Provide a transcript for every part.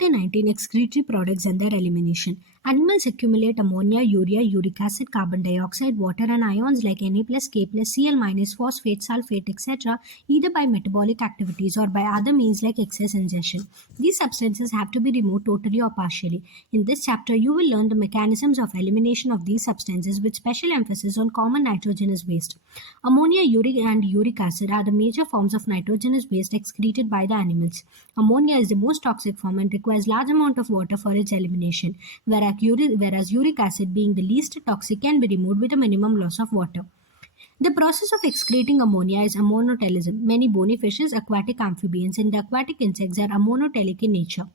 Chapter 19 Excretory Products and their Elimination. Animals accumulate ammonia, urea, uric acid, carbon dioxide, water, and ions like Na plus, K plus, Cl minus, phosphate, sulfate, etc., either by metabolic activities or by other means like excess ingestion. These substances have to be removed totally or partially. In this chapter, you will learn the mechanisms of elimination of these substances with special emphasis on common nitrogenous waste. Ammonia, urea, and uric acid are the major forms of nitrogenous waste excreted by the animals. Ammonia is the most toxic form and requires large amount of water for its elimination, whereas uric acid, being the least toxic, can be removed with a minimum loss of water. The process of excreting ammonia is ammonotelism. Many bony fishes, aquatic amphibians, and the aquatic insects are ammonotelic in nature.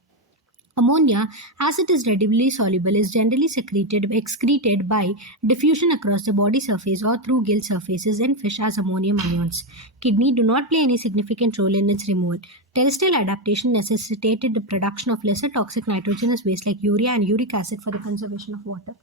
Ammonia, as it is readily soluble, is generally excreted by diffusion across the body surface or through gill surfaces in fish as ammonium ions. Kidney do not play any significant role in its removal. Terrestrial adaptation necessitated the production of lesser toxic nitrogenous waste like urea and uric acid for the conservation of water.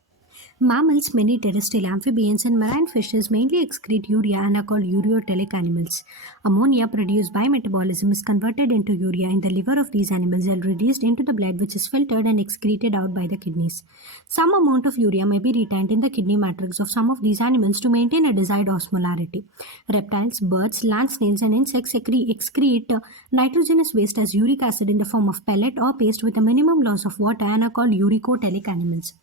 Mammals, many terrestrial amphibians, and marine fishes mainly excrete urea and are called ureotelic animals. Ammonia produced by metabolism is converted into urea in the liver of these animals and released into the blood, which is filtered and excreted out by the kidneys. Some amount of urea may be retained in the kidney matrix of some of these animals to maintain a desired osmolarity. Reptiles, birds, land snails, and insects excrete nitrogenous waste as uric acid in the form of pellet or paste with a minimum loss of water and are called uricotelic animals.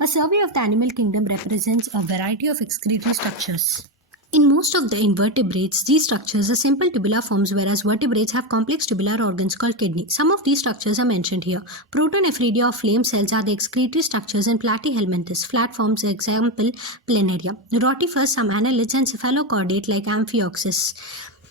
A survey of the animal kingdom represents a variety of excretory structures. In most of the invertebrates, these structures are simple tubular forms, whereas vertebrates have complex tubular organs called kidney. Some of these structures are mentioned here. Protonephridia or flame cells are the excretory structures in Platyhelminthes. Flat forms, example, planaria. Rotifers, some annelids, and cephalochordate like Amphioxus.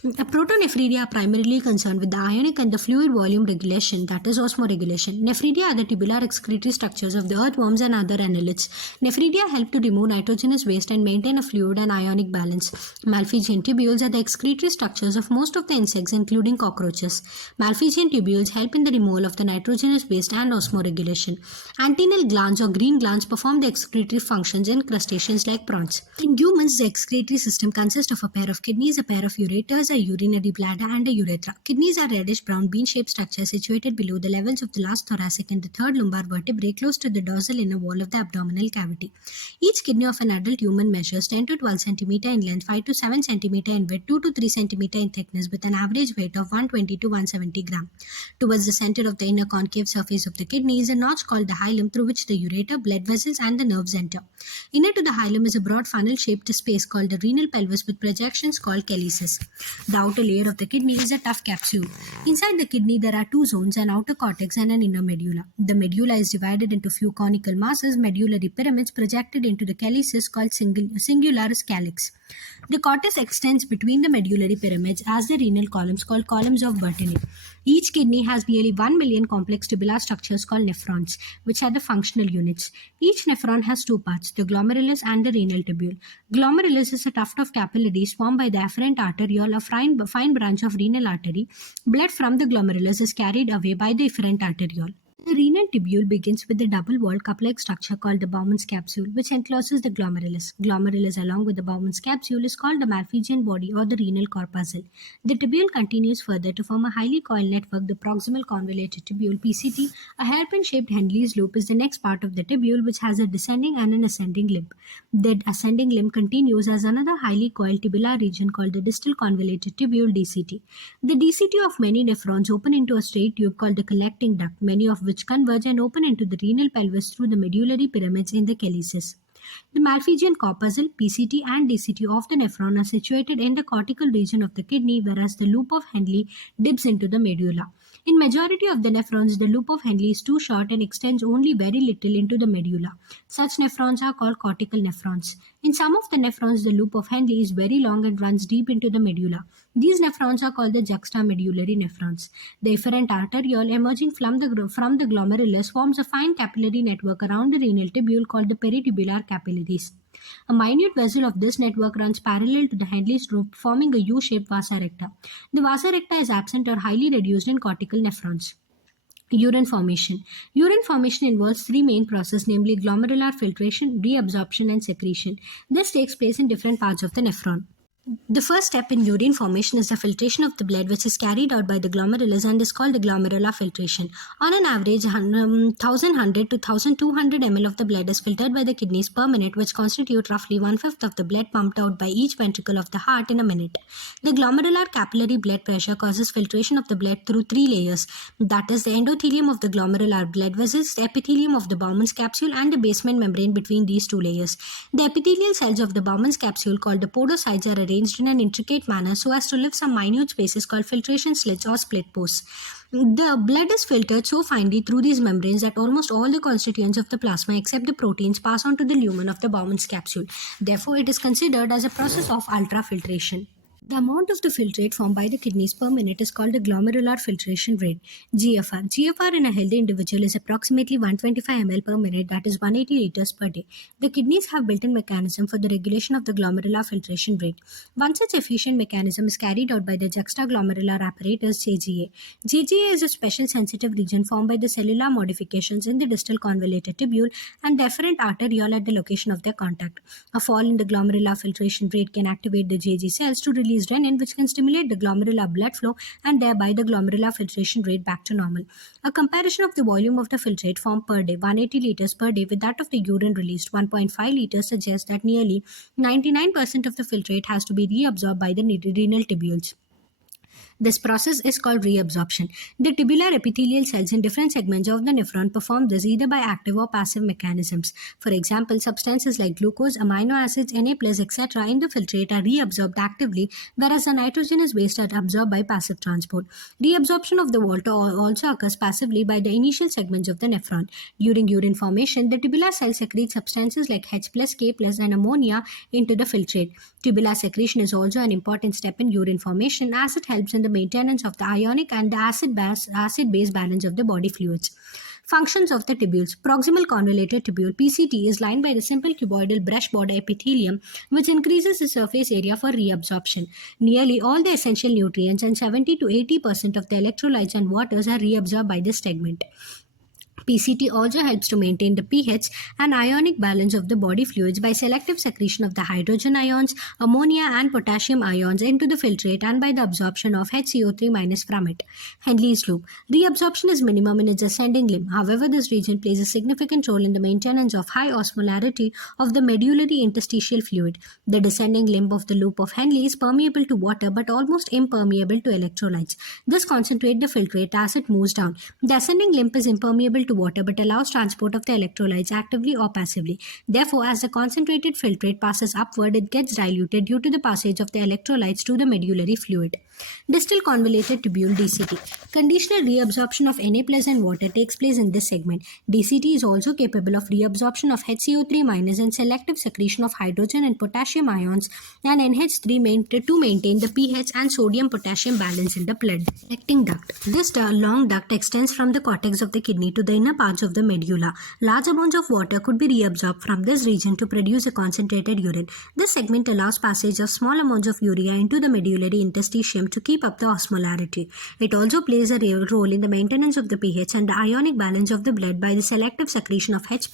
Protonephridia are primarily concerned with the ionic and the fluid volume regulation, that is osmoregulation. Nephridia are the tubular excretory structures of the earthworms and other annelids. Nephridia help to remove nitrogenous waste and maintain a fluid and ionic balance. Malpighian tubules are the excretory structures of most of the insects, including cockroaches. Malpighian tubules help in the removal of the nitrogenous waste and osmoregulation. Antennal glands or green glands perform the excretory functions in crustaceans like prawns. In humans, the excretory system consists of a pair of kidneys, a pair of ureters, a urinary bladder, and a urethra. Kidneys are reddish-brown bean-shaped structures situated below the levels of the last thoracic and the third lumbar vertebrae close to the dorsal inner wall of the abdominal cavity. Each kidney of an adult human measures 10 to 12 cm in length, 5 to 7 cm in width, 2 to 3 cm in thickness with an average weight of 120 to 170 gram. Towards the center of the inner concave surface of the kidney is a notch called the hilum through which the ureter, blood vessels, and the nerves enter. Inner to the hilum is a broad funnel-shaped space called the renal pelvis with projections called calyces. The outer layer of the kidney is a tough capsule. Inside the kidney, there are two zones, an outer cortex and an inner medulla. The medulla is divided into few conical masses, medullary pyramids projected into the calyces called singularis calyx. The cortex extends between the medullary pyramids as the renal columns called columns of Bertini. Each kidney has nearly 1 million complex tubular structures called nephrons, which are the functional units. Each nephron has two parts, the glomerulus and the renal tubule. Glomerulus is a tuft of capillaries formed by the afferent arteriole, a fine branch of renal artery. Blood from the glomerulus is carried away by the efferent arteriole. The renal tubule begins with the double-walled cup-like structure called the Bowman's capsule, which encloses the glomerulus. Glomerulus, along with the Bowman's capsule, is called the Malpighian body or the renal corpuscle. The tubule continues further to form a highly coiled network. The proximal convoluted tubule, PCT, a hairpin-shaped Henle's loop, is the next part of the tubule, which has a descending and an ascending limb. The ascending limb continues as another highly coiled tubular region called the distal convoluted tubule, DCT. The DCT of many nephrons open into a straight tube called the collecting duct, many of which converge and open into the renal pelvis through the medullary pyramids in the calyces. The Malpighian corpuscle, PCT, and DCT of the nephron are situated in the cortical region of the kidney, whereas the loop of Henle dips into the medulla. In majority of the nephrons, the loop of Henle is too short and extends only very little into the medulla. Such nephrons are called cortical nephrons. In some of the nephrons, the loop of Henle is very long and runs deep into the medulla. These nephrons are called the juxtamedullary nephrons. The efferent arteriole emerging from the glomerulus forms a fine capillary network around the renal tubule called the peritubular capillaries. A minute vessel of this network runs parallel to the Henle's loop, forming a U-shaped vasa recta. The vasa recta is absent or highly reduced in cortical nephrons. Urine formation. Urine formation involves three main processes, namely glomerular filtration, reabsorption, and secretion. This takes place in different parts of the nephron. The first step in urine formation is the filtration of the blood, which is carried out by the glomerulus and is called the glomerular filtration. On an average, 1100 to 1200 ml of the blood is filtered by the kidneys per minute, which constitute roughly one-fifth of the blood pumped out by each ventricle of the heart in a minute. The glomerular capillary blood pressure causes filtration of the blood through three layers, that is the endothelium of the glomerular blood vessels, the epithelium of the Bowman's capsule, and the basement membrane between these two layers. The epithelial cells of the Bowman's capsule, called the podocytes, are arranged in an intricate manner so as to leave some minute spaces called filtration slits or split pores. The blood is filtered so finely through these membranes that almost all the constituents of the plasma except the proteins pass on to the lumen of the Bowman's capsule. Therefore, it is considered as a process of ultrafiltration. The amount of the filtrate formed by the kidneys per minute is called the glomerular filtration rate, GFR. GFR in a healthy individual is approximately 125 ml per minute, that is 180 liters per day. The kidneys have built-in mechanism for the regulation of the glomerular filtration rate. One such efficient mechanism is carried out by the juxtaglomerular apparatus, JGA. JGA is a special sensitive region formed by the cellular modifications in the distal convoluted tubule and deferent arteriole at the location of their contact. A fall in the glomerular filtration rate can activate the JG cells to release renin, which can stimulate the glomerular blood flow and thereby the glomerular filtration rate back to normal. A comparison of the volume of the filtrate formed per day, 180 liters per day, with that of the urine released, 1.5 liters, suggests that nearly 99% of the filtrate has to be reabsorbed by the renal tubules. This process is called reabsorption. The tubular epithelial cells in different segments of the nephron perform this either by active or passive mechanisms. For example, substances like glucose, amino acids, Na+, etc. in the filtrate are reabsorbed actively, whereas the nitrogenous waste are absorbed by passive transport. Reabsorption of the water also occurs passively by the initial segments of the nephron. During urine formation, the tubular cells secrete substances like H+, K+, and ammonia into the filtrate. Tubular secretion is also an important step in urine formation as it helps in the maintenance of the ionic and the acid-base balance of the body fluids. Functions of the tubules. Proximal convoluted tubule (PCT) is lined by the simple cuboidal brush border epithelium, which increases the surface area for reabsorption. Nearly all the essential nutrients and 70 to 80% of the electrolytes and waters are reabsorbed by this segment. PCT also helps to maintain the pH and ionic balance of the body fluids by selective secretion of the hydrogen ions, ammonia and potassium ions into the filtrate and by the absorption of HCO3- from it. Henle's loop. Reabsorption is minimum in its ascending limb. However, this region plays a significant role in the maintenance of high osmolarity of the medullary interstitial fluid. The descending limb of the loop of Henle is permeable to water but almost impermeable to electrolytes. This concentrates the filtrate as it moves down. The ascending limb is impermeable to water but allows transport of the electrolytes actively or passively. Therefore, as the concentrated filtrate passes upward, it gets diluted due to the passage of the electrolytes to the medullary fluid. Distal convoluted tubule (DCT). Conditional reabsorption of Na+ and water takes place in this segment. DCT is also capable of reabsorption of HCO3- and selective secretion of hydrogen and potassium ions and NH3 to maintain the pH and sodium-potassium balance in the blood. Collecting duct. This long duct extends from the cortex of the kidney to the inner parts of the medulla. Large amounts of water could be reabsorbed from this region to produce a concentrated urine. This segment allows passage of small amounts of urea into the medullary interstitium to keep up the osmolarity. It also plays a role in the maintenance of the pH and the ionic balance of the blood by the selective secretion of H+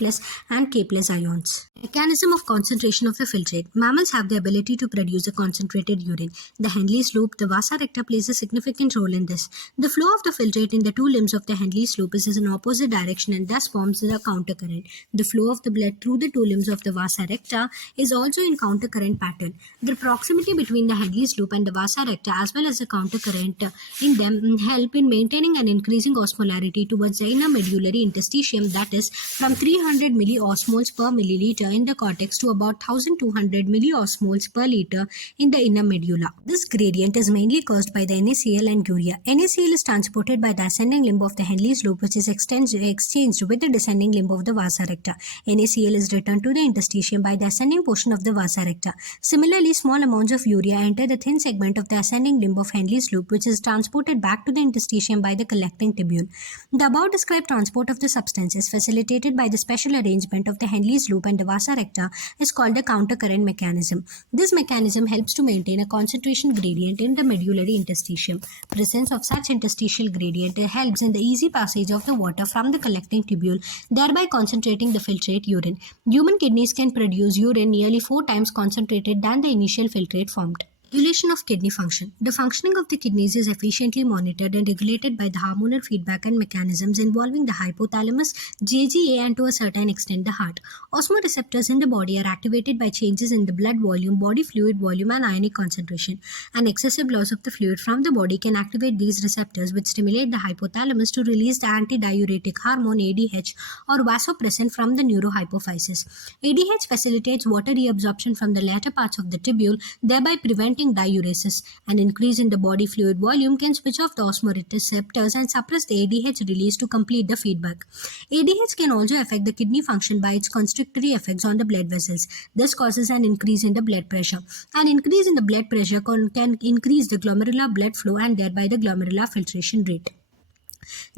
and K+ ions. Mechanism of concentration of the filtrate. Mammals have the ability to produce a concentrated urine. The Henle's loop, the vasa recta, plays a significant role in this. The flow of the filtrate in the two limbs of the Henle's loop is in opposite direction and thus forms the countercurrent. The flow of the blood through the two limbs of the vasa recta is also in countercurrent pattern. The proximity between the Henle's loop and the vasa recta as well as the countercurrent in them help in maintaining and increasing osmolarity towards the inner medullary interstitium, that is from 300 milliosmoles per milliliter in the cortex to about 1200 milliosmoles per liter in the inner medulla. This gradient is mainly caused by the NaCl and urea. NaCl is transported by the ascending limb of the Henle's loop, which is exchanged with the descending limb of the vasa recta. NaCl is returned to the interstitium by the ascending portion of the vasa recta. Similarly, small amounts of urea enter the thin segment of the ascending limb of Henle's loop, which is transported back to the interstitium by the collecting tubule. The above described transport of the substances facilitated by the special arrangement of the Henle's loop and the vasa recta is called the countercurrent mechanism. This mechanism helps to maintain a concentration gradient in the medullary interstitium. Presence of such interstitial gradient helps in the easy passage of the water from the collecting tubule, thereby concentrating the filtrate urine. Human kidneys can produce urine nearly 4 times concentrated than the initial filtrate formed. Regulation of kidney function. The functioning of the kidneys is efficiently monitored and regulated by the hormonal feedback and mechanisms involving the hypothalamus, JGA, and to a certain extent the heart. Osmoreceptors in the body are activated by changes in the blood volume, body fluid volume, and ionic concentration. An excessive loss of the fluid from the body can activate these receptors, which stimulate the hypothalamus to release the antidiuretic hormone ADH or vasopressin from the neurohypophysis. ADH facilitates water reabsorption from the latter parts of the tubule, thereby preventing diuresis. An increase in the body fluid volume can switch off the osmoreceptors and suppress the ADH release to complete the feedback. ADH can also affect the kidney function by its constrictory effects on the blood vessels. This causes an increase in the blood pressure. An increase in the blood pressure can increase the glomerular blood flow and thereby the glomerular filtration rate.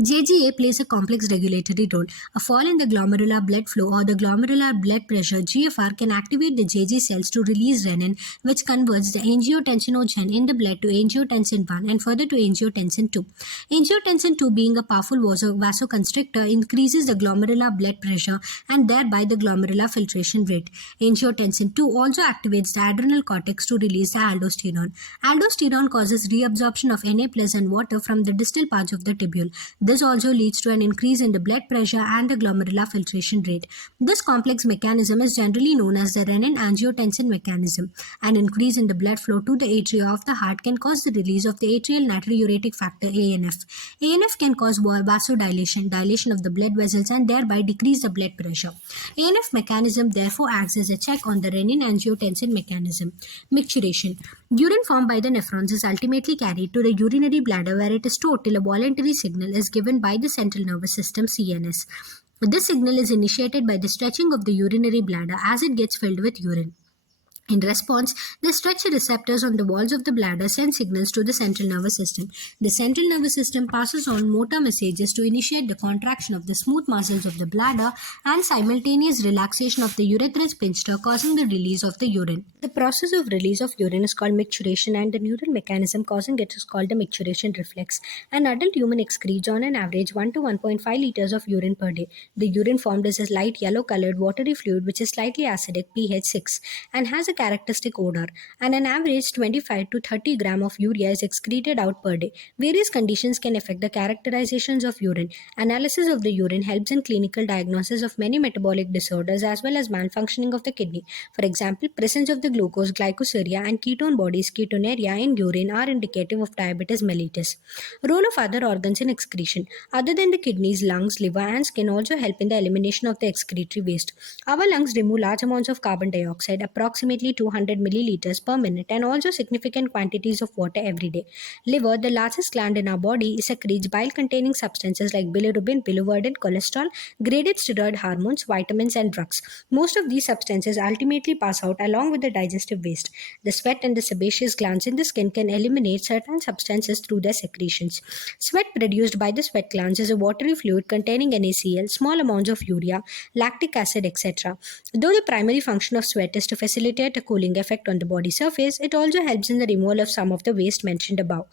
JGA plays a complex regulatory role. A fall in the glomerular blood flow or the glomerular blood pressure (GFR) can activate the JG cells to release renin, which converts the angiotensinogen in the blood to angiotensin 1 and further to angiotensin 2. Angiotensin 2, being a powerful vasoconstrictor, increases the glomerular blood pressure and thereby the glomerular filtration rate. Angiotensin 2 also activates the adrenal cortex to release the aldosterone. Aldosterone causes reabsorption of Na plus and water from the distal parts of the tubule. This also leads to an increase in the blood pressure and the glomerular filtration rate. This complex mechanism is generally known as the renin-angiotensin mechanism. An increase in the blood flow to the atria of the heart can cause the release of the atrial natriuretic factor ANF. ANF can cause vasodilation, dilation of the blood vessels, and thereby decrease the blood pressure. ANF mechanism therefore acts as a check on the renin-angiotensin mechanism. Micturition. Urine formed by the nephrons is ultimately carried to the urinary bladder where it is stored till a voluntary signal is given by the central nervous system CNS. This signal is initiated by the stretching of the urinary bladder as it gets filled with urine. In response, the stretched receptors on the walls of the bladder send signals to the central nervous system. The central nervous system passes on motor messages to initiate the contraction of the smooth muscles of the bladder and simultaneous relaxation of the urethral sphincter, causing the release of the urine. The process of release of urine is called micturition, and the neural mechanism causing it is called the micturition reflex. An adult human excretes on an average 1 to 1.5 liters of urine per day. The urine formed is a light yellow-colored watery fluid which is slightly acidic pH 6 and has a characteristic odor, and an average 25 to 30 gram of urea is excreted out per day. Various conditions can affect the characterizations of urine. Analysis of the urine helps in clinical diagnosis of many metabolic disorders as well as malfunctioning of the kidney. For example, presence of the glucose, glycosuria, and ketone bodies, ketonuria, in urine are indicative of diabetes mellitus. Role of other organs in excretion. Other than the kidneys, lungs, liver, and skin also help in the elimination of the excretory waste. Our lungs remove large amounts of carbon dioxide, approximately 200 milliliters per minute, and also significant quantities of water every day. Liver, the largest gland in our body, secretes bile-containing substances like bilirubin, biliverdin, cholesterol, graded steroid hormones, vitamins, and drugs. Most of these substances ultimately pass out along with the digestive waste. The sweat and the sebaceous glands in the skin can eliminate certain substances through their secretions. Sweat produced by the sweat glands is a watery fluid containing NaCl, small amounts of urea, lactic acid, etc. Though the primary function of sweat is to facilitate a cooling effect on the body surface, it also helps in the removal of some of the waste mentioned above.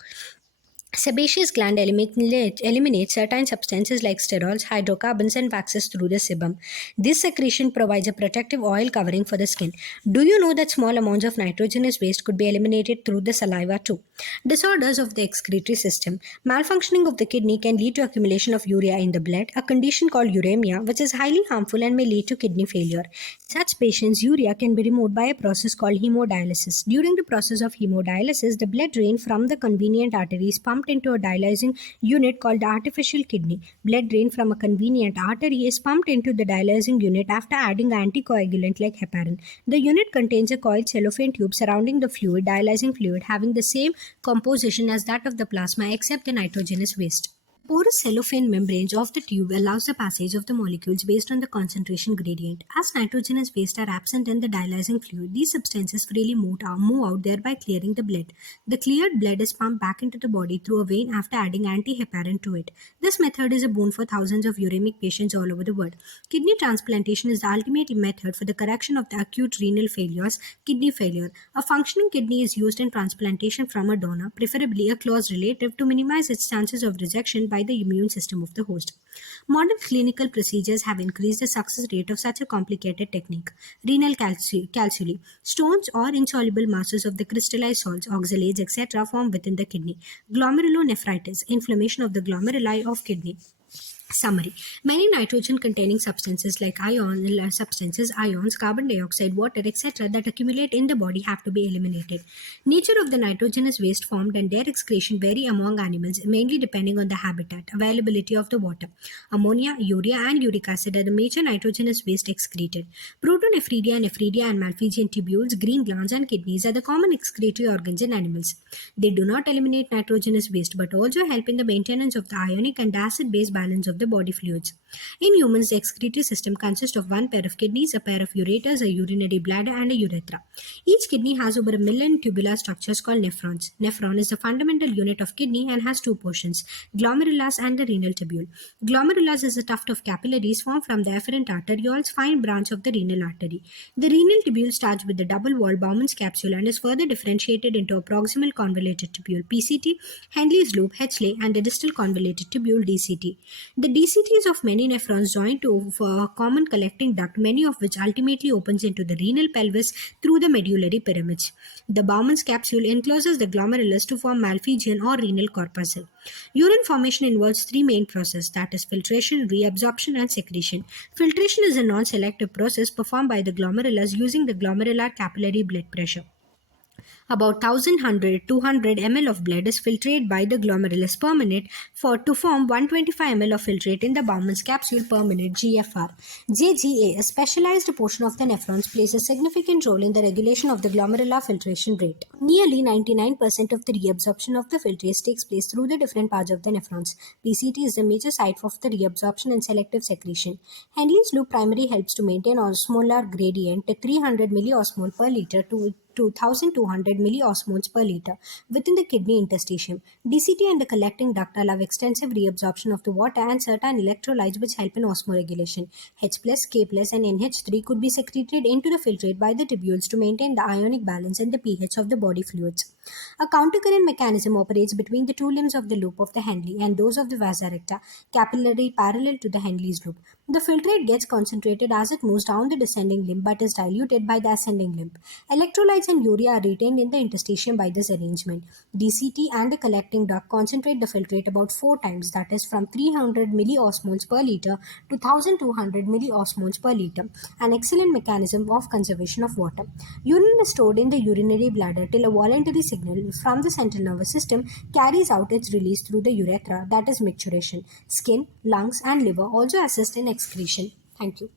Sebaceous gland eliminates certain substances like sterols, hydrocarbons, and waxes through the sebum. This secretion provides a protective oil covering for the skin. Do you know that small amounts of nitrogenous waste could be eliminated through the saliva too? Disorders of the excretory system. Malfunctioning of the kidney can lead to accumulation of urea in the blood, a condition called uremia, which is highly harmful and may lead to kidney failure. In such patients, urea can be removed by a process called hemodialysis. During the process of hemodialysis, the blood drained from the convenient arteries pumped into a dialyzing unit called the artificial kidney. Blood drained from a convenient artery is pumped into the dialyzing unit after adding an anticoagulant like heparin. The unit contains a coiled cellophane tube surrounding the dialyzing fluid, having the same composition as that of the plasma except the nitrogenous waste. Porous cellophane membranes of the tube allows the passage of the molecules based on the concentration gradient. As nitrogenous waste are absent in the dialyzing fluid, these substances freely move out, thereby clearing the blood. The cleared blood is pumped back into the body through a vein after adding antiheparin to it. This method is a boon for thousands of uremic patients all over the world. Kidney transplantation is the ultimate method for the correction of the acute renal failures, kidney failure. A functioning kidney is used in transplantation from a donor, preferably a close relative, to minimize its chances of rejection by by the immune system of the host. Modern clinical procedures have increased the success rate of such a complicated technique. Renal calculi, stones or insoluble masses of the crystallized salts, oxalates, etc., form within the kidney. Glomerulonephritis, inflammation of the glomeruli of kidney. Summary. Many nitrogen containing substances like ions, carbon dioxide, water, etc., that accumulate in the body have to be eliminated. Nature of the nitrogenous waste formed and their excretion vary among animals, mainly depending on the habitat, availability of the water. Ammonia, urea, and uric acid are the major nitrogenous waste excreted. Protonephridia, nephridia, and Malpighian tubules, green glands, and kidneys are the common excretory organs in animals. They do not eliminate nitrogenous waste but also help in the maintenance of the ionic and acid-base balance of the body fluids. In humans, the excretory system consists of one pair of kidneys, a pair of ureters, a urinary bladder, and a urethra. Each kidney has over a million tubular structures called nephrons. Nephron is the fundamental unit of kidney and has two portions, glomerulus and the renal tubule. Glomerulus is a tuft of capillaries formed from the afferent arterioles, fine branch of the renal artery. The renal tubule starts with the double-walled Bowman's capsule and is further differentiated into a proximal convoluted tubule, PCT, Henle's loop, Henle, and a distal convoluted tubule, DCT. The DCTs of many nephrons join to a common collecting duct, many of which ultimately opens into the renal pelvis through the medullary pyramids. The Bowman's capsule encloses the glomerulus to form Malpighian or renal corpuscle. Urine formation involves three main processes, that is filtration, reabsorption, and secretion. Filtration is a non-selective process performed by the glomerulus using the glomerular capillary blood pressure. About 200 ml of blood is filtrated by the glomerulus per minute to form 125 ml of filtrate in the Bowman's capsule per minute, GFR. JGA, a specialized portion of the nephrons, plays a significant role in the regulation of the glomerular filtration rate. Nearly 99% of the reabsorption of the filtrates takes place through the different parts of the nephrons. PCT is the major site of the reabsorption and selective secretion. Henle's loop primary helps to maintain osmolar gradient at 300 milliosmol per liter to 1200 milliosmoles per liter within the kidney interstitium. DCT and the collecting duct allow extensive reabsorption of the water and certain electrolytes which help in osmoregulation. H+, K+, and NH3 could be secreted into the filtrate by the tubules to maintain the ionic balance and the pH of the body fluids. A countercurrent mechanism operates between the two limbs of the loop of the Henle and those of the vasa recta, capillary parallel to the Henle's loop. The filtrate gets concentrated as it moves down the descending limb but is diluted by the ascending limb. Electrolytes and urea are retained in the interstitium by this arrangement. DCT and the collecting duct concentrate the filtrate about 4 times, that is from 300 milliosmoles per liter to 1200 milliosmoles per liter, an excellent mechanism of conservation of water. Urine is stored in the urinary bladder till a voluntary signal from the central nervous system carries out its release through the urethra, that is micturition. Skin, lungs, and liver also assist in excretion. Thank you.